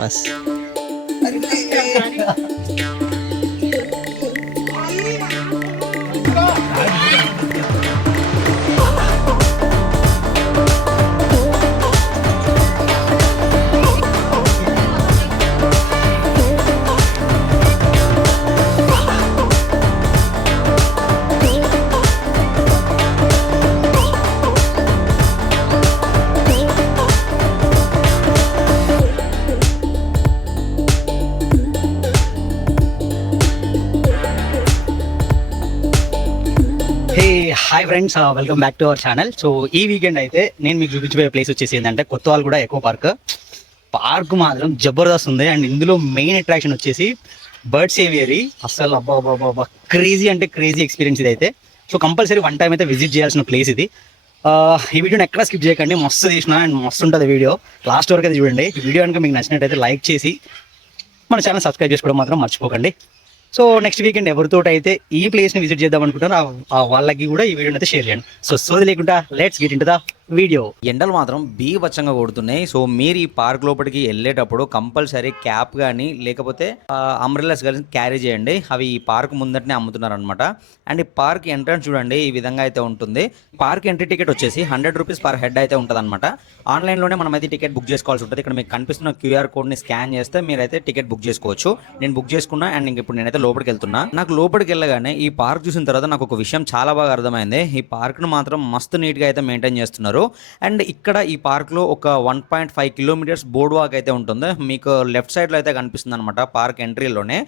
Bus hi friends, welcome back to our channel. So ఈ weekend అయితే నేను మీకు చూపించబోయే ప్లేస్ వచ్చేసి ఏంటంటే కొత్తవాళ్ళు కూడా ఎకో పార్క్ మాత్రం జబర్దస్త్ ఉంది. అండ్ ఇందులో మెయిన్ అట్రాక్షన్ వచ్చేసి బర్డ్స్ ఏవియరీ. అసలు అబ్బా క్రేజీ అంటే క్రేజీ ఎక్స్పీరియన్స్ ఇది అయితే. సో కంపల్సరీ వన్ టైం అయితే విజిట్ చేయాల్సిన ప్లేస్ ఇది. ఈ వీడియోని ఎక్కడ స్కిప్ చేయకండి, మస్తు తీసిన అండ్ మస్తు ఉంటుంది వీడియో. లాస్ట్ వరకు అయితే చూడండి. ఈ వీడియో కనుక మీకు నచ్చినట్టయితే లైక్ చేసి మన ఛానల్ సబ్స్క్రైబ్ చేసుకోవడం మాత్రం మర్చిపోకండి. సో నెక్స్ట్ వీకెండ్ ఎవరితో అయితే ఈ ప్లేస్ని విజిట్ చేద్దాం అనుకుంటారో వాళ్ళకి కూడా ఈ వీడియోని అయితే షేర్ చేయండి. సో సోది లేకుండా let's get into the video. ఎండలు మాత్రం బీభత్సంగా కొడుతున్నాయి. సో మీరు ఈ పార్క్ లోపలికి వెళ్ళేటప్పుడు కంపల్సరీ క్యాప్ కానీ లేకపోతే అంబ్రెల్లాస్ కానీ క్యారీ చేయండి. అవి ఈ పార్క్ ముందటనే అమ్ముతున్నారు అనమాట. అండ్ ఈ పార్క్ ఎంట్రన్స్ చూడండి ఈ విధంగా అయితే ఉంటుంది. పార్క్ ఎంట్రీ టికెట్ వచ్చేసి 100 రూపీస్ పర్ హెడ్ అయితే ఉంటుంది అనమాట. ఆన్లైన్లోనే మనం అయితే టికెట్ బుక్ చేసుకోవాల్సి ఉంటుంది. ఇక్కడ మీకు కనిపిస్తున్న క్యూఆర్ కోడ్ని స్కాన్ చేస్తే మీరైతే టికెట్ బుక్ చేసుకోవచ్చు. నేను బుక్ చేసుకున్నా అండ్ ఇంక ఇప్పుడు నేనైతే లోపలికి వెళ్తున్నా. నాకు లోపలికి వెళ్ళగానే ఈ పార్క్ చూసిన తర్వాత నాకు ఒక విషయం చాలా బాగా అర్థమైంది. ఈ పార్క్ను మాత్రం మస్తు నీట్గా అయితే మెయింటైన్ చేస్తున్నారు. అండ్ ఇక్కడ ఈ పార్క్లో ఒక 1.5 కిలోమీటర్స్ బోర్డ్ వాక్ అయితే ఉంటుంది. మీకు లెఫ్ట్ సైడ్లో అయితే కనిపిస్తుంది అనమాట పార్క్ ఎంట్రీలోనే.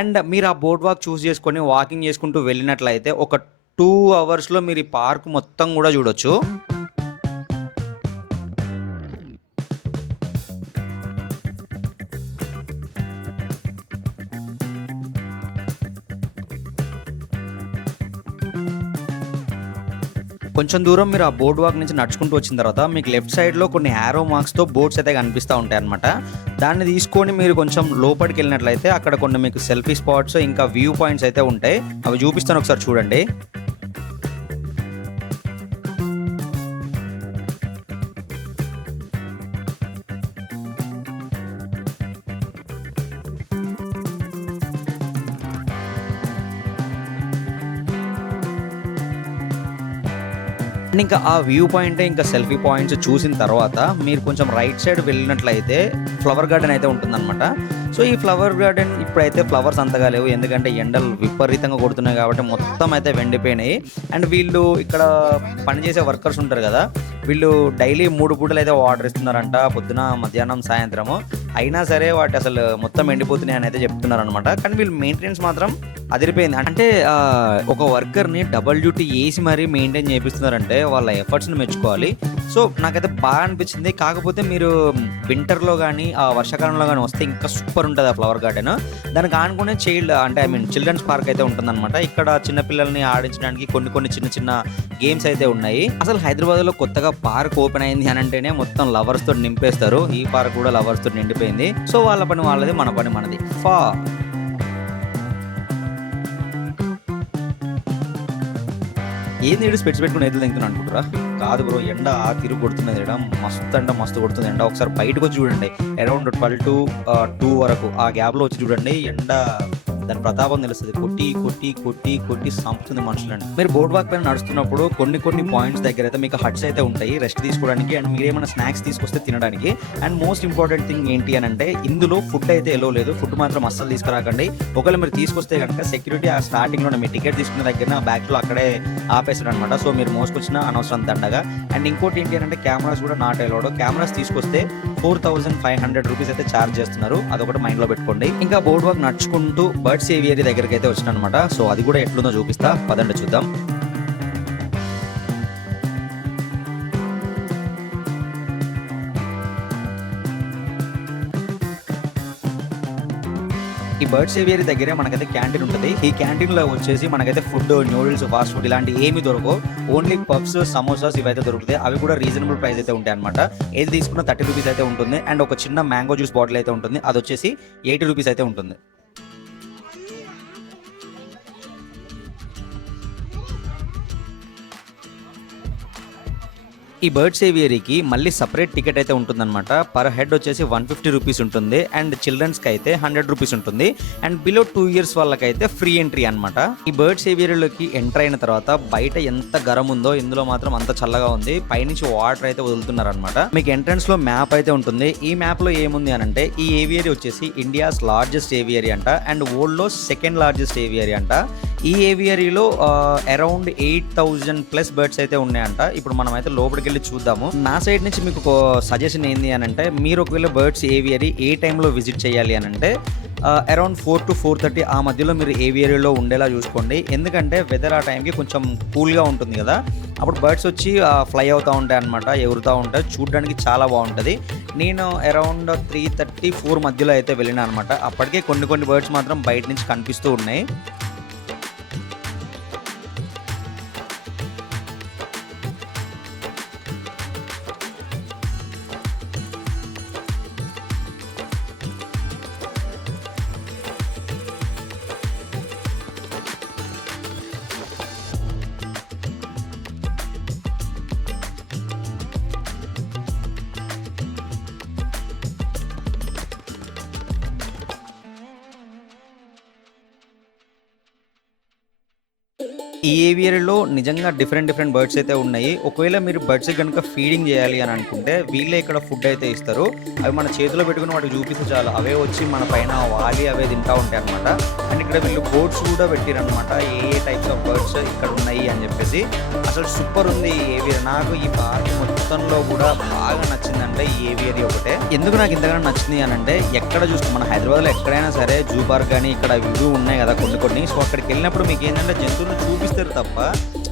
అండ్ మీరు ఆ బోర్డ్ వాక్ చూస్ చేసుకొని వాకింగ్ చేసుకుంటూ వెళ్ళినట్లయితే ఒక 2 అవర్స్లో మీరు ఈ పార్క్ మొత్తం కూడా చూడొచ్చు. కొంచెం దూరం మీరు ఆ బోర్డ్ వాక్ నుంచి నడుచుకుంటూ వచ్చిన తర్వాత మీకు లెఫ్ట్ సైడ్లో కొన్ని యారో మార్క్స్తో బోర్డ్స్ అయితే కనిపిస్తూ ఉంటాయి అనమాట. దాన్ని తీసుకొని మీరు కొంచెం లోపలికి వెళ్ళినట్లయితే అక్కడ కొన్ని మీకు సెల్ఫీ స్పాట్స్ ఇంకా వ్యూ పాయింట్స్ అయితే ఉంటాయి. అవి చూపిస్తాను, ఒకసారి చూడండి. ఇంకా ఆ వ్యూ పాయింట్ ఇంకా సెల్ఫీ పాయింట్స్ చూసిన తర్వాత మీరు కొంచెం రైట్ సైడ్ వెళ్ళినట్లయితే ఫ్లవర్ గార్డెన్ అయితే ఉంటుందన్నమాట. సో ఈ ఫ్లవర్ గార్డెన్ ఇప్పుడైతే ఫ్లవర్స్ అంతగా లేవు, ఎందుకంటే ఎండలు విపరీతంగా కొడుతున్నాయి కాబట్టి మొత్తం అయితే వెండిపోయినాయి. అండ్ వీళ్ళు ఇక్కడ పనిచేసే వర్కర్స్ ఉంటారు కదా, వీళ్ళు డైలీ 3 పూటలు అయితే వాటర్ ఇస్తున్నారంట, పొద్దున మధ్యాహ్నం సాయంత్రము. అయినా సరే వాటి అసలు మొత్తం ఎండిపోతున్నాయి అని అయితే చెప్తున్నారు అనమాట. కానీ వీళ్ళు మెయింటెనెన్స్ మాత్రం అదిరిపోయింది. అంటే ఒక వర్కర్ని డబల్ డ్యూటీ వేసి మరీ మెయింటైన్ చేపిస్తున్నారంటే వాళ్ళ ఎఫర్ట్స్ని మెచ్చుకోవాలి. సో నాకైతే బాగా అనిపించింది. కాకపోతే మీరు వింటర్లో కానీ వర్షాకాలంలో కానీ వస్తే ఇంకా సూపర్ ఉంటుంది ఆ ఫ్లవర్ గార్డెన్. దానికి ఆనుకునే చిల్డ్రన్స్ పార్క్ అయితే ఉంటుందన్నమాట. ఇక్కడ చిన్నపిల్లల్ని ఆడించడానికి కొన్ని చిన్న చిన్న గేమ్స్ అయితే ఉన్నాయి. అసలు హైదరాబాద్లో కొత్తగా పార్క్ ఓపెన్ అయింది అని అంటేనే మొత్తం లవర్స్ తోటి నింపేస్తారు. ఈ పార్క్ కూడా లవర్స్ తోటి నిండిపోయింది. సో వాళ్ళ పని వాళ్ళది, మన పని మనది. ఏంది ఇటు స్పెట్స్ పెట్టుకుని ఎదురు తింటున్నా అనుకుంటారా? కాదు బ్రో, ఎండ తిరుగు కొడుతున్నది. మస్తు అంటే మస్తు కొడుతుంది ఎండ. ఒకసారి బయటకు వచ్చి చూడండి, అరౌండ్ 12 to 2 వరకు ఆ గ్యాప్లో వచ్చి చూడండి. ఎండ దాని ప్రతాపం తెలుస్తుంది. కొట్టి కొట్టి కొట్టి కొట్టి సంపుతుంది మనుషులని. మీరు బోర్డ్ వాక్ పైన నడుస్తున్నప్పుడు కొన్ని పాయింట్స్ దగ్గర అయితే మీకు హట్స్ అయితే ఉంటాయి రెస్ట్ తీసుకోవడానికి, అండ్ మీరు ఏమైనా స్నాక్స్ తీసుకొస్తే తినడానికి. అండ్ మోస్ట్ ఇంపార్టెంట్ థింగ్ ఏంటి అని అంటే ఇందులో ఫుడ్ అయితే ఎలో లేదు. ఫుడ్ మాత్రం అస్సలు తీసుకురాకండి. ఒకవేళ మీరు తీసుకొస్తే కనుక సెక్యూరిటీ ఆ స్టార్టింగ్లో మీ టికెట్ తీసుకునే దగ్గర బ్యాగ్లో అక్కడే ఆపేస్తాడు అనమాట. సో మీరు మోసుకొచ్చిన అనవసరం దండగా. అండ్ ఇంకోటి ఏంటి అని అంటే కెమెరాస్ కూడా నాట్ అలౌడ్. కెమెరాస్ తీసుకొస్తే 4500 రూపీస్ అయితే ఛార్జ్ చేస్తున్నారు. అదొకటి మైండ్లో పెట్టుకోండి. ఇంకా బోర్డ్ వాక్ నడుచుకుంటూ బర్డ్స్ ఏవియరీ దగ్గరికి అయితే వచ్చిన అనమాట. సో అది కూడా ఎట్లుందో చూపిస్తా, పదండి చూద్దాం. ఈ బర్డ్స్ ఏవియరీ దగ్గరే మనకైతే క్యాంటీన్ ఉంటుంది. ఈ క్యాంటీన్లో వచ్చేసి మనకైతే ఫుడ్, న్యూడిల్స్, ఫాస్ట్ ఫుడ్ ఇలాంటి ఏమి దొరకవు. ఓన్లీ పబ్స్, సమోసాస్ ఇవైతే దొరుకుతాయి. అవి కూడా రీజనబుల్ ప్రైస్ అయితే ఉంటాయి అనమాట. ఏది తీసుకున్న 30 రూపీస్ అయితే ఉంటుంది. అండ్ ఒక చిన్న మ్యాంగో జ్యూస్ బాటిల్ అయితే ఉంటుంది, అది వచ్చేసి 80 రూపీస్ అయితే ఉంటుంది. ఈ బర్డ్స్ ఏవియరీకి మళ్ళీ సపరేట్ టికెట్ అయితే ఉంటుందన్నమాట. పర్ హెడ్ వచ్చేసి 150 రూపీస్ ఉంటుంది అండ్ చిల్డ్రన్స్కి అయితే 100 రూపీస్ ఉంటుంది అండ్ బిలో 2 ఇయర్స్ వాళ్ళకైతే ఫ్రీ ఎంట్రీ అనమాట. ఈ బర్డ్స్ ఏవియరీలోకి ఎంటర్ అయిన తర్వాత బయట ఎంత గరం ఉందో ఇందులో మాత్రం అంత చల్లగా ఉంది. పైనుంచి వాటర్ అయితే వదులుతున్నారనమాట. మీకు ఎంట్రన్స్ లో మ్యాప్ అయితే ఉంటుంది. ఈ మ్యాప్ లో ఏముంది అని అంటే ఈ ఏవియరీ వచ్చేసి ఇండియాస్ లార్జెస్ట్ ఏవియరీ అంట అండ్ వరల్డ్ లో సెకండ్ లార్జెస్ట్ ఏవియరీ అంట. ఈ ఏవియరీలో అరౌండ్ 8,000+ బర్డ్స్ అయితే ఉన్నాయంట. ఇప్పుడు మనం అయితే లోపలికి వెళ్ళి చూద్దాము. నా సైడ్ నుంచి మీకు ఒక సజెషన్ ఏంది అని అంటే మీరు ఒకవేళ బర్డ్స్ ఏవియరీ ఏ టైంలో విజిట్ చేయాలి అని అంటే అరౌండ్ 4 to 4:30 ఆ మధ్యలో మీరు ఏవియరీలో ఉండేలా చూసుకోండి. ఎందుకంటే వెదర్ ఆ టైంకి కొంచెం కూల్గా ఉంటుంది కదా, అప్పుడు బర్డ్స్ వచ్చి ఫ్లై అవుతూ ఉంటాయి అనమాట, ఎగురుతూ ఉంటాయి, చూడడానికి చాలా బాగుంటుంది. నేను అరౌండ్ 3:30, 4 మధ్యలో అయితే వెళ్ళినా అనమాట. అప్పటికే కొన్ని బర్డ్స్ మాత్రం బయట నుంచి కనిపిస్తూ ఉన్నాయి. ఈ ఏవియరీలో నిజంగా డిఫరెంట్ బర్డ్స్ అయితే ఉన్నాయి. ఒకవేళ మీరు బర్డ్స్ కనుక ఫీడింగ్ చేయాలి అని అనుకుంటే వీళ్ళే ఇక్కడ ఫుడ్ అయితే ఇస్తారు. అవి మన చేతిలో పెట్టుకుని వాటికి చూపిస్తే చాలు అవే వచ్చి మన పైన వాలి అవే తింటూ ఉంటాయి అనమాట. అండ్ ఇక్కడ వీళ్ళు బోర్డ్స్ కూడా పెట్టారనమాట, ఏ టైప్స్ ఆఫ్ బర్డ్స్ ఇక్కడ ఉన్నాయి అని చెప్పేసి. అసలు సూపర్ ఉంది ఈ ఏవియరీ. నాకు ఈ పార్క్ మొత్తంలో కూడా బాగా నచ్చిందంటే ఈ ఏవియరీ ఒకటే. ఎందుకు నాకు ఇంతగానో నచ్చింది అని అంటే ఎక్కడ చూసుకుని మన హైదరాబాద్లో ఎక్కడైనా సరే జూ పార్క్ కానీ ఇక్కడ ఇవి ఉన్నాయి కదా కొన్ని. సో అక్కడికి వెళ్ళినప్పుడు మీకు ఏంటంటే జంతువులను చూపిస్తారు తప్ప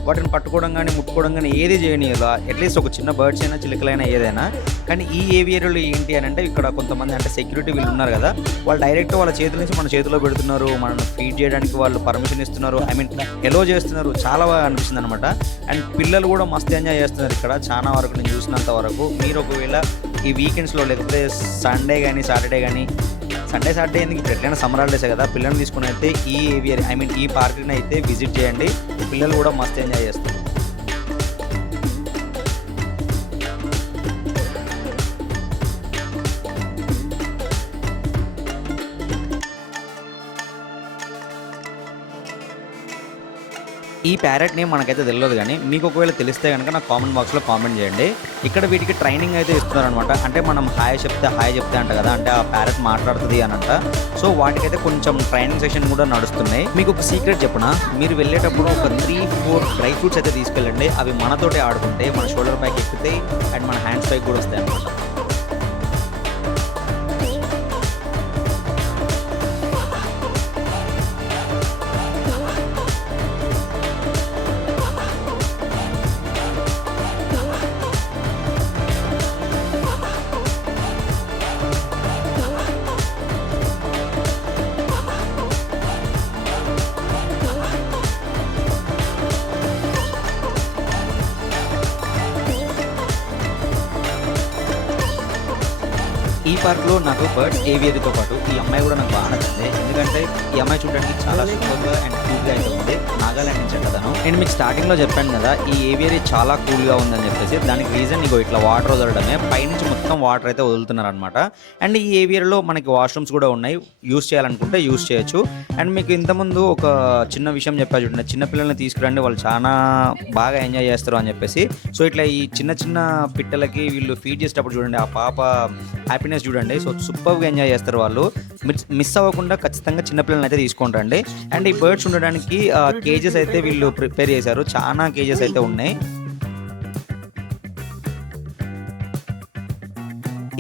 వాటిని పట్టుకోవడం కానీ ముట్టుకోవడం కానీ ఏది చేయనియదు. అట్లీస్ట్ ఒక చిన్న బర్డ్స్ అయినా చిలుకలైనా ఏదైనా. కానీ ఈ ఏవియరీలో ఏంటి అని అంటే ఇక్కడ కొంతమంది అంటే సెక్యూరిటీ వీళ్ళు ఉన్నారు కదా, వాళ్ళు డైరెక్ట్ వాళ్ళ చేతుల నుంచి మన చేతిలో పెడుతున్నారు, మనల్ని ఫీడ్ చేయడానికి వాళ్ళు పర్మిషన్ ఇస్తున్నారు, ఐ మీన్ ఎలో చేస్తున్నారు. చాలా బాగా అనిపిస్తుంది అనమాట. అండ్ పిల్లలు కూడా మస్తు ఎంజాయ్ చేస్తున్నారు ఇక్కడ చాలా వరకు నేను చూసినంత వరకు. మీరు ఒకవేళ ఈ వీకెండ్స్లో లేకపోతే సండే కానీ సాటర్డే కానీ, సాటర్డే ఎందుకు ఇప్పుడు ఎట్లయినా సమ్మర్ హాలిడేస్ కదా, పిల్లల్ని తీసుకుని అయితే ఈ ఏవియరీ ఐ మీన్ ఈ పార్క్ని అయితే విజిట్ చేయండి. పిల్లలు కూడా మస్తు ఎంజాయ్ చేస్తారు. ఈ ప్యారెట్ని మనకైతే తెలియదు, కానీ మీకు ఒకవేళ తెలిస్తే కనుక నాకు కామెంట్ బాక్స్లో కామెంట్ చేయండి. ఇక్కడ వీటికి ట్రైనింగ్ అయితే ఇస్తున్నారనమాట. అంటే మనం హాయ్ చెప్తే అంట కదా, అంటే ఆ ప్యారెట్ మాట్లాడుతుంది అని అంట. సో వాటికైతే కొంచెం ట్రైనింగ్ సెషన్ కూడా నడుస్తున్నాయి. మీకు ఒక సీక్రెట్ చెప్పనా, మీరు వెళ్ళేటప్పుడు ఒక 3-4 డ్రై ఫ్రూట్స్ అయితే తీసుకెళ్ళండి. అవి మనతోటే ఆడుకుంటాయి, మన షోల్డర్ పైకి ఎక్కుతాయి అండ్ మన హ్యాండ్స్ పైకి కూడా వస్తాయి అనమాట. ఈ పార్క్లో నాకు బర్డ్స్ ఏవియరీతో పాటు ఈ అమ్మాయి కూడా నాకు బాగా నచ్చింది. ఎందుకంటే ఈ అమ్మాయి చూడడానికి చాలా సూపర్గా అండ్ క్యూట్గా అయితే ఉంది. నాగాలాండ్ నుంచి అంటదాను. నేను మీకు స్టార్టింగ్లో చెప్పాను కదా ఈ ఏవియరీ చాలా కూల్గా ఉందని చెప్పేసి. దానికి రీజన్ ఇగో ఇట్లా వాటర్ వదలడమే, పైనుంచి మొత్తం వాటర్ అయితే వదులుతున్నారు అనమాట. అండ్ ఈ ఏవియరీలో మనకి వాష్రూమ్స్ కూడా ఉన్నాయి, యూస్ చేయాలనుకుంటే యూస్ చేయొచ్చు. అండ్ మీకు ఇంతకుముందు ఒక చిన్న విషయం చెప్పా చూడండి, చిన్నపిల్లల్ని తీసుకురండి వాళ్ళు చాలా బాగా ఎంజాయ్ చేస్తారు అని చెప్పేసి. సో ఇట్లా ఈ చిన్న పిట్టలకి వీళ్ళు ఫీడ్ చేసేటప్పుడు చూడండి ఆ పాప హ్యాపీనెస్ చూడండి. సో సూపర్గా ఎంజాయ్ చేస్తారు వాళ్ళు. మిస్ అవ్వకుండా ఖచ్చితంగా చిన్నపిల్లల్ని అయితే తీసుకుంటారండి. అండ్ ఈ బర్డ్స్ ఉండడానికి కేజెస్ అయితే వీళ్ళు ప్రిపేర్ చేశారు, చాలా కేజెస్ అయితే ఉన్నాయి.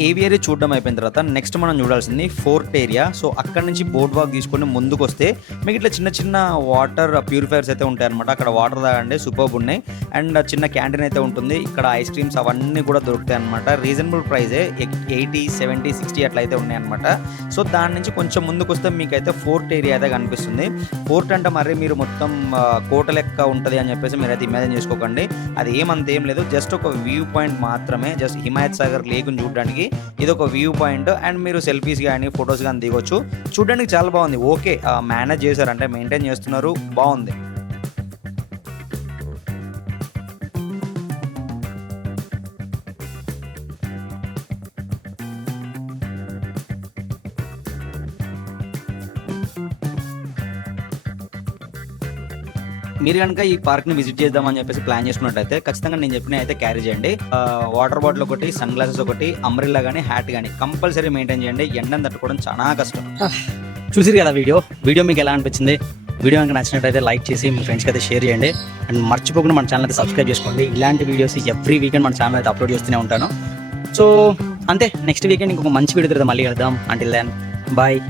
ఏవియరీ చూడడం అయిపోయిన తర్వాత నెక్స్ట్ మనం చూడాల్సింది ఫోర్ట్ ఏరియా. సో అక్కడ నుంచి బోట్ వాక్ తీసుకొని ముందుకు వస్తే మీకు ఇట్లా చిన్న వాటర్ ప్యూరిఫైర్స్ అయితే ఉంటాయి అనమాట. అక్కడ వాటర్ తాగండి, సూపర్బ్ ఉన్నాయి. అండ్ చిన్న క్యాంటీన్ అయితే ఉంటుంది. ఇక్కడ ఐస్ క్రీమ్స్ అవన్నీ కూడా దొరుకుతాయి అనమాట. రీజనబుల్ ప్రైజే, 80, 70, 60 అట్లా అయితే ఉన్నాయి అనమాట. సో దాని నుంచి కొంచెం ముందుకు వస్తే మీకైతే ఫోర్ట్ ఏరియా అయితే కనిపిస్తుంది. ఫోర్ట్ అంటే మరి మీరు మొత్తం కోట లెక్క ఉంటుంది అని చెప్పేసి మీరైతే ఇమాజిన్ చేసుకోకండి. అది ఏం లేదు, జస్ట్ ఒక వ్యూ పాయింట్ మాత్రమే. జస్ట్ హిమాయత్ సాగర్ లేకుని చూడడానికి ఇది ఒక వ్యూ పాయింట్. అండ్ మీరు సెల్ఫీస్ కానీ ఫొటోస్ కానీ దిగొచ్చు. చూడడానికి చాలా బాగుంది. ఓకే మేనేజ్ చేశారు, అంటే మెయింటైన్ చేస్తున్నారు, బాగుంది. మీరు కనుక ఈ పార్క్ని విజిట్ చేద్దామని చెప్పేసి ప్లాన్ చేసుకున్నట్టయితే ఖచ్చితంగా నేను చెప్పిన అయితే క్యారీ చేయండి. వాటర్ బాటిల్ ఒకటి, సన్ గ్లాసెస్ ఒకటి, అంబ్రెల్లా కానీ, హ్యాట్ కానీ కంపల్సరీ మెయింటైన్ చేయండి. ఎండను తట్టుకోవడం చాలా కష్టం. చూసిరు కదా వీడియో మీకు ఎలా అనిపించింది? వీడియో కనుక నచ్చినట్టయితే లైక్ చేసి మీ ఫ్రెండ్స్కి అయితే షేర్ చేయండి. అండ్ మర్చిపోకుండా మన ఛానల్ అయితే సబ్స్క్రైబ్ చేసుకోండి. ఇలాంటి వీడియోస్ ఎవ్రీ వీకెండ్ మన ఛానల్ అయితే అప్లోడ్ చేస్తూనే ఉంటాను. సో అంతే, నెక్స్ట్ వీకెండ్ ఇంకొక మంచి వీడియో మళ్ళీ కలుద్దాం. Until then bye.